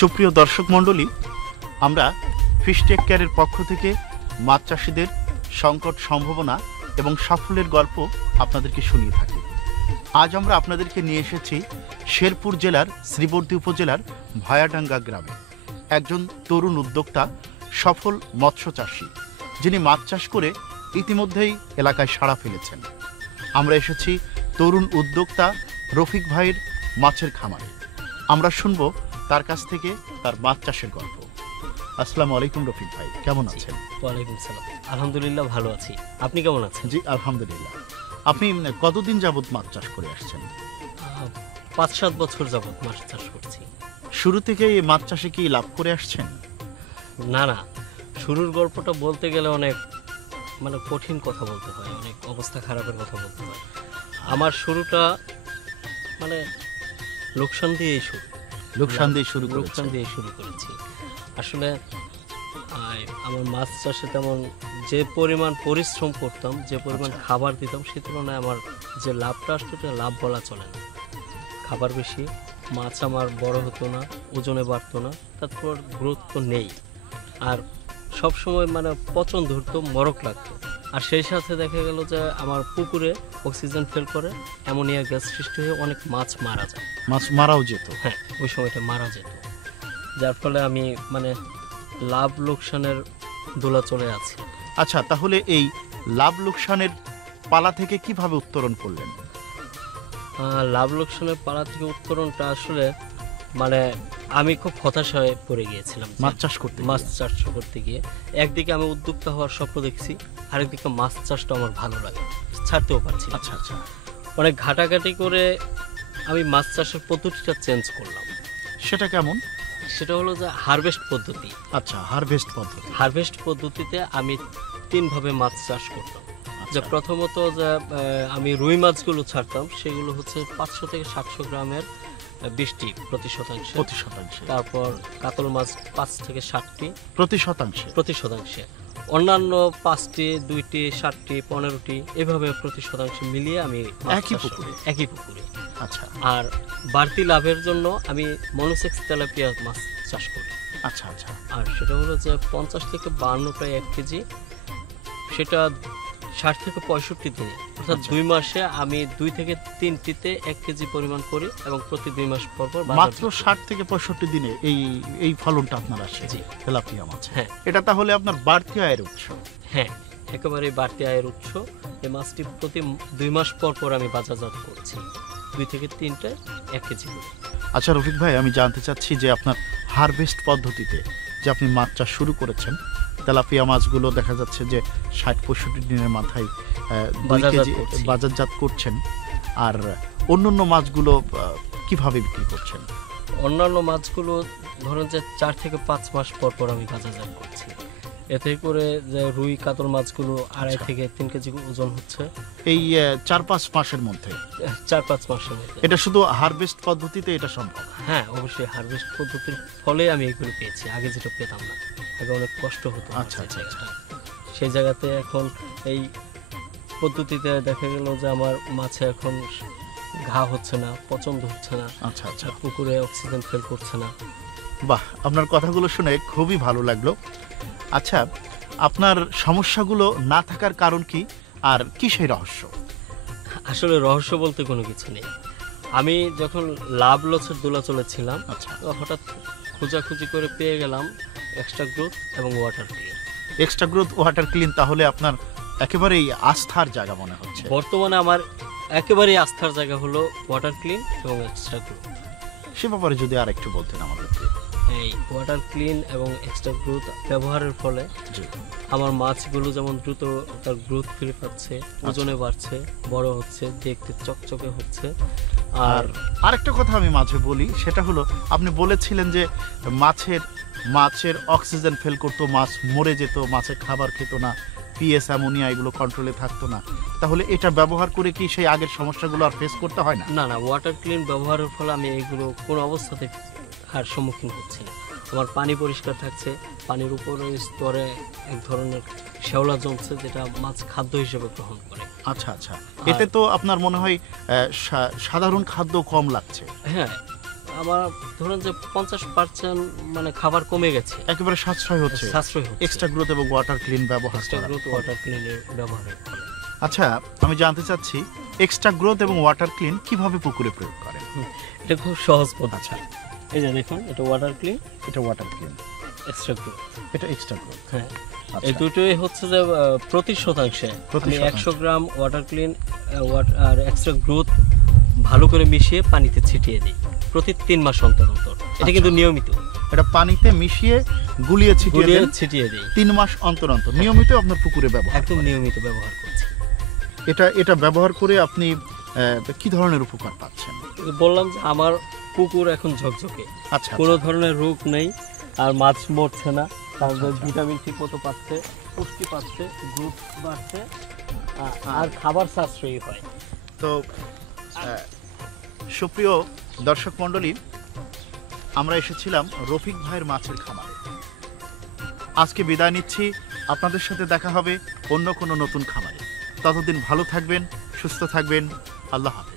সুপ্রিয় দর্শক মণ্ডলী, আমরা ফিশ টেক কেয়ারের পক্ষ থেকে মাছ চাষিদের সংকট, সম্ভাবনা এবং সাফল্যের গল্প আপনাদেরকে শুনিয়ে থাকি। আজ আমরা আপনাদেরকে নিয়ে এসেছি শেরপুর জেলার শ্রীবর্দী উপজেলার ভায়াডাঙ্গা গ্রামে একজন তরুণ উদ্যোক্তা, সফল মৎস্য চাষী, যিনি মাছ চাষ করে ইতিমধ্যেই এলাকায় সাড়া ফেলেছেন। আমরা এসেছি তরুণ উদ্যোক্তা রফিক ভাইয়ের মাছের খামারে। আমরা শুনবো তার কাছ থেকে তার মাছ চাষের গল্প। আসসালামু আলাইকুম রফিক ভাই, কেমন আছেন? ওয়ালাইকুম সালাম, আলহামদুলিল্লাহ ভালো আছি। আপনি কেমন আছেন? জি আলহামদুলিল্লাহ। আপনি কতদিন যাবত মাছ চাষ করে আসছেন? ৫-৭ বছর যাবত মাছ চাষ করছি। শুরু থেকে এই মাছ চাষে কি লাভ করে আসছেন? না, শুরুর গল্পটা বলতে গেলে অনেক কঠিন কথা বলতে হয়, অনেক অবস্থা খারাপের কথা বলতে হয়। আমার শুরুটা লোকসান দিয়েই শুরু করেছি। আসলে আমার মাছ চাষে তেমন যে পরিমাণ পরিশ্রম করতাম, যে পরিমাণ খাবার দিতাম, সে তুলনায় আমার যে লাভটা আসতো এটা লাভ বলা চলে না। খাবার বেশি, মাছ আমার বড় হতো না, ওজনে বাড়তো না, তারপর গ্রোথ তো নেই, আর সবসময় পচন ধরতো, মরক লাগতো। আর সেই সাথে দেখা গেল যে আমার পুকুরে অক্সিজেন ফেল করে, অ্যামোনিয়া গ্যাস সৃষ্টি হয়ে অনেক মাছ মারা যায়। মাছ মারাও যেত? হ্যাঁ, ওই সময়টা মারা যেত, যার ফলে আমি লাভ লোকসানের দোলা চলে আছি। আচ্ছা, তাহলে এই লাভ লোকসানের পালা থেকে কিভাবে উত্তরণ করলেন? লাভ লোকসানের পালা থেকে উত্তরণটা আসলে আমি খুব হতাশ হয়ে পড়ে গিয়েছিলাম মাছ চাষ করতে গিয়ে। একদিকে আমি উদ্যোক্তা হওয়ার স্বপ্ন দেখছি, আরেকদিকে মাছ চাষটা আমার ভালো লাগে, ছাড়তেও পারছি। আচ্ছা, অনেক ঘাটাঘাটি করে আমি মাছ চাষের পদ্ধতিটা চেঞ্জ করলাম। সেটা কেমন? সেটা হলো যে হারভেস্ট পদ্ধতি। আচ্ছা, হারভেস্ট পদ্ধতিতে আমি 3 ভাবে মাছ চাষ করতাম। যে প্রথমত যে আমি রুই মাছগুলো ছাড়তাম, সেগুলো হচ্ছে 500 থেকে 700 গ্রামের 20টি প্রতি শতাংশে। তারপর কাতল মাছ 5 থেকে 7টি প্রতি শতাংশে। অন্যান্য 5টি, 2টি, 7টি, 15টি এভাবে প্রতি শতাংশে মিলিয়ে আমি একই পুকুরে। আচ্ছা। আর বাড়তি লাভের জন্য আমি মনোসেক্স তেলাপিয়া মাছ চাষ করি। আচ্ছা। আর সেটা হলো যে 50 থেকে 52টায় 1 কেজি, সেটা 60 থেকে 65 দিনে, অর্থাৎ 2 মাসে আমি 2 থেকে 3টিতে 1 কেজি পরিমাণ করি, এবং প্রতি 2 মাস পর মাত্র 60 থেকে 65 দিনে এই ফলনটা আপনার আসে তেলাপিয়া মাছ। হ্যাঁ, এটা তাহলে আপনার বাড়তি আয়ের উৎস। হ্যাঁ, একেবারে বাড়তি আয়ের উৎস। এই মাছটি প্রতি 2 মাস পর আমি বাজারজাত করছি, 2 থেকে 3টায় 1 কেজি করে। আচ্ছা রফিক ভাই, আমি জানতে চাচ্ছি যে আপনার হারভেস্ট পদ্ধতিতে যে আপনি মাছ চাষ শুরু করেছেন, তেলাপিয়া মাছগুলো দেখা যাচ্ছে যে 60-65 দিনের মাথায় বাজারজাত করছেন, আর অন্যান্য মাছগুলো কিভাবে বিক্রি করছেন? অন্যান্য মাছগুলো ধরেন যে 4 থেকে 5 মাস পর আমি বাজারজাত করছি। এতে করে যে রুই কাতল মাছগুলো 2.5 থেকে 3 কেজি ওজন হচ্ছে এই 4-5 মাসের মধ্যে। 4-5 মাসের মধ্যে। এটা শুধু হারভেস্ট পদ্ধতিতে এটা সম্ভব? হ্যাঁ, অবশ্যই হারভেস্ট পদ্ধতির ফলে আমি এগুলো পেয়েছি। আগে যেটা পেতাম না, আগে অনেক কষ্ট হতো। আচ্ছা। সেই জায়গাতে এখন এই পদ্ধতিতে দেখা গেল যে আমার মাছে এখন ঘা হচ্ছে না, পচন ধরছে না। আচ্ছা। পুকুরে অক্সিজেন ফেল করছে না। বাহ, আপনার কথাগুলো শুনে খুবই ভালো লাগলো। আচ্ছা, আপনার সমস্যাগুলো না থাকার কারণ কি, আর কি সেই রহস্য? আসলে রহস্য বলতে কোনো কিছু নেই। আমি যখন লাভ লসের দোলা চলেছিলাম, হঠাৎ খোঁজাখুঁজি করে পেয়ে গেলাম এক্সট্রা গ্রোথ এবং ওয়াটার ক্লিন। তাহলে আপনার একেবারেই আস্থার জায়গা মনে হচ্ছে। বর্তমানে আমার একেবারেই আস্থার জায়গা হলো ওয়াটার ক্লিন এবং এক্সট্রা গ্রোথ। সে ব্যাপারে যদি আর একটু বলতেন আমাদেরকে। এই ওয়াটার ক্লিন এবং এক্সট্রা গ্রোথ ব্যবহারের ফলে আমার মাছগুলো যেমন দ্রুত তার গ্রোথ ফিরে পাচ্ছে, ওজনে বাড়ছে, বড় হচ্ছে, দেখতে চকচকে হচ্ছে। আর আরেকটা কথা আমি মাঝে বলি, সেটা হলো আপনি বলেছিলেন যে মাছের অক্সিজেন ফেল করতো, মাছ মরে যেত, মাছের খাবার খেত না, পিএস, অ্যামোনিয়া এগুলো কন্ট্রোলে থাকতো না। তাহলে এটা ব্যবহার করে কি সেই আগের সমস্যাগুলো আর ফেস করতে হয় না? না, ওয়াটার ক্লিন ব্যবহারের ফলে আমি এইগুলো কোনো অবস্থাতে আর সম্মুখীন হচ্ছি না। আমার পানি পরিষ্কার থাকছে, পানির উপরের স্তরে এক ধরনের শ্যাওলা জমছে, যেটা মাছ খাদ্য হিসেবে গ্রহণ করে। আচ্ছা। এতে তো আপনার মনে হয় সাধারণ খাদ্য কম লাগছে। হ্যাঁ, আমার ধরুন যে 50% মানে খাবার কমে গেছে, একেবারে সাশ্রয় হচ্ছে সাশ্রয় হচ্ছে এক্সট্রা গ্রোথ এবং ওয়াটার ক্লিন ব্যবহার এক্সট্রা করার গ্রোথ ফলে। ওয়াটার ক্লিনের ব্যবহারের ফলে। আচ্ছা, আমি জানতে চাচ্ছি এক্সট্রা গ্রোথ এবং ওয়াটার ক্লিন কিভাবে পুকুরে প্রয়োগ করেন? এটা খুব সহজ পদ্ধতি। আচ্ছা, এই যে দেখুন, এটা ওয়াটার ক্লিন, এটা ওয়াটার ক্লিন, এক্সট্রা গ্রোথ। এটা এক্সট্রা গ্রোথ। হ্যাঁ, আচ্ছা, এই দুটোই হচ্ছে যে প্রতি শতাংশে প্রতি আমি শতাংশে। 100 গ্রাম ওয়াটার ক্লিন আর এক্সট্রা গ্রোথ ভালো করে মিশিয়ে পানিতে ছিটিয়ে দিই প্রতি 3 মাস অন্তর অন্তর। এটা কিন্তু নিয়মিত এটা পানিতে মিশিয়ে গুলিয়ে ছিটিয়ে গুলিয়ে দেন ছিটিয়ে দিই, 3 মাস অন্তর অন্তর নিয়মিত আপনার পুকুরে ব্যবহার। একদম নিয়মিত ব্যবহার করছি। এটা ব্যবহার করে আপনি কি ধরনের উপকার পাচ্ছেন? বললাম যে আমার পুকুর এখন ঝকঝকে, আচ্ছা, কোনো ধরনের রোগ নেই, আর মাছ মরছে না, তারপরে আচ্ছা। ভিটামিন ঠিক মতো পাচ্ছে, পুষ্টি পাচ্ছে, গ্রোথ বাড়ছে, আর খাবার সাশ্রয়ী হয়। তো সুপ্রিয় দর্শক মণ্ডলী, আমরা এসেছিলাম রফিক ভাইয়ের মাছের খামারে। আজকে বিদায় নিচ্ছি, আপনাদের সাথে দেখা হবে অন্য কোনো নতুন খামারে। ততদিন ভালো থাকবেন, সুস্থ থাকবেন। আল্লাহ হাফেজ।